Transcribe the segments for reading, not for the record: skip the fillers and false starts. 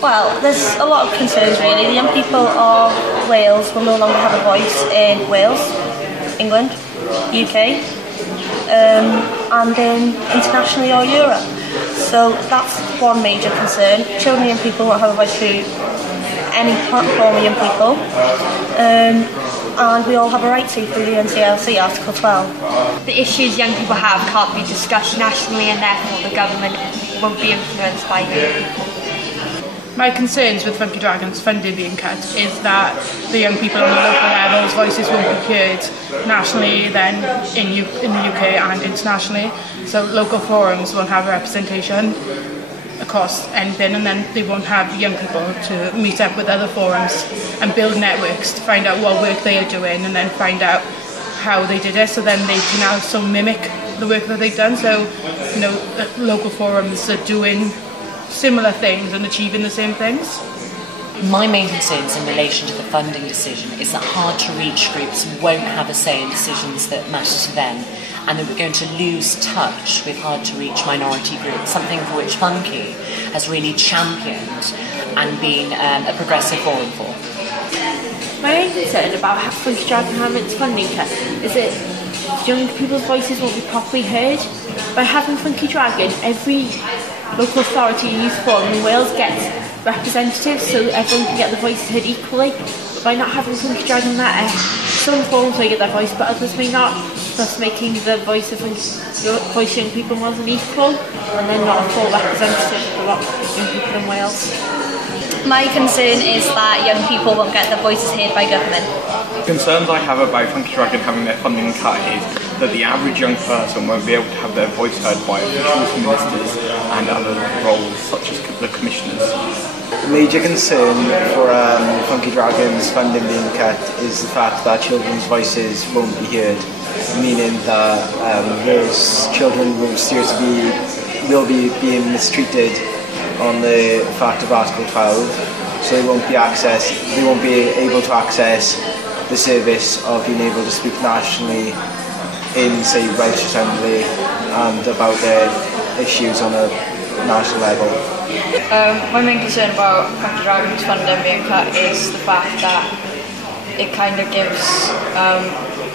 Well, there's a lot of concerns really. The young people of Wales will no longer have a voice in Wales, England, UK, and then internationally or Europe. So that's one major concern. Children and young people won't have a voice through any platform of young people. And we all have a right to through the NCLC, Article 12. The issues young people have can't be discussed nationally, and therefore the government won't be influenced by young people. My concerns with Funky Dragon's funding being cut is that the young people on the local levels' voices won't be heard nationally, then in the UK and internationally. So local forums won't have representation across anything, and then they won't have young people to meet up with other forums and build networks to find out what work they are doing, and then find out how they did it, so then they can also mimic the work that they've done. So, you know, local forums are doing similar things and achieving the same things. My main concerns in relation to the funding decision is that hard-to-reach groups won't have a say in decisions that matter to them, and that we're going to lose touch with hard-to-reach minority groups, something for which Funky has really championed and been a progressive forum for. My main concern about Funky Dragon having its funding cut is that young people's voices won't be properly heard. By having Funky Dragon, every local authority and youth forum in Wales gets representatives, so everyone can get the voices heard equally. But by not having Funky Dragon there, some forums may get their voice, but others may not, thus making the voice of young people in Wales unequal, and then not a full representative of a lot of young people in Wales. My concern is that young people won't get their voices heard by government. Concerns I have about Funky Dragon having their funding cut is that the average young person won't be able to have their voice heard by officials, ministers and other roles such as the commissioners. The major concern for Funky Dragon's funding being cut is the fact that children's voices won't be heard, meaning that those children will be being mistreated on the fact of Article 12, so they won't be able to access the service of being able to speak nationally in, say, Welsh Assembly and about their issues on a national level. My main concern about Funky Dragon's funding being cut is the fact that it kind of gives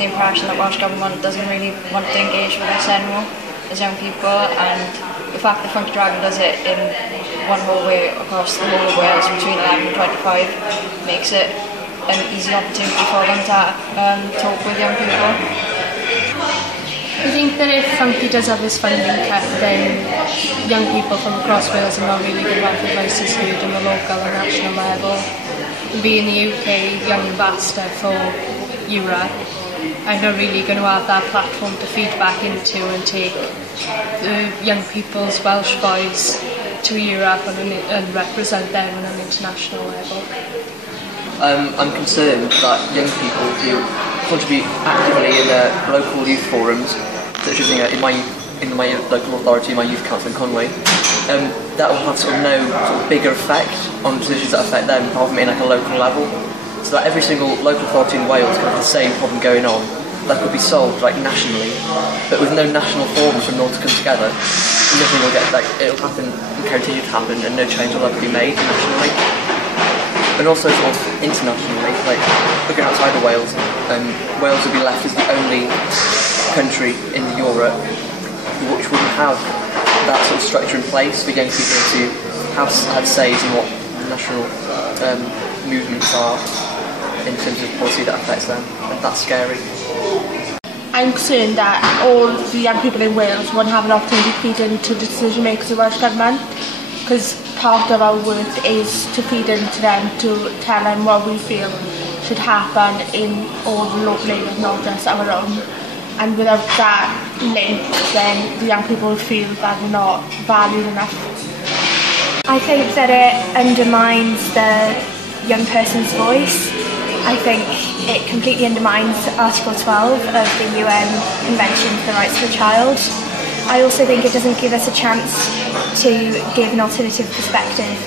the impression that Welsh Government doesn't really want to engage with us anymore as young people, and the fact that Funky Dragon does it in one whole way across the whole of Wales between 11 and 25 makes it an easy opportunity for them to talk with young people. I think that if Funky does have his funding cut, then young people from across Wales are not really going to have their voices heard on the local and national level. Being the UK Young Ambassador for Europe, I'm not really going to have that platform to feed back into and take the young people's Welsh voice to Europe and represent them on an international level. I'm concerned that young people who contribute actively in local youth forums, such as in my local authority, my youth council in Conway, that will have sort of no sort of bigger effect on decisions that affect them, apart from in like a local level. So that every single local authority in Wales can have the same problem going on, that could be solved like nationally, but with no national forums from all to come together, nothing will get it'll happen and continue to happen, and no change will ever be made nationally. And also sort of internationally, like looking outside of Wales, Wales will be left as the only country in Europe which wouldn't have that sort of structure in place for young people to have says in what national movements are in terms of policy that affects them, and that's scary. I'm concerned that all the young people in Wales won't have an opportunity to feed into the decision makers of the Welsh Government, because part of our work is to feed into them, to tell them what we feel should happen in all the local areas, not just our own. And without that link, then the young people will feel that they're not valued enough. I think that it undermines the young person's voice. I think it completely undermines Article 12 of the UN Convention for the Rights of the Child. I also think it doesn't give us a chance to give an alternative perspective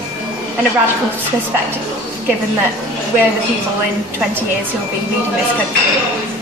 and a radical perspective, given that we're the people in 20 years who will be leading this country.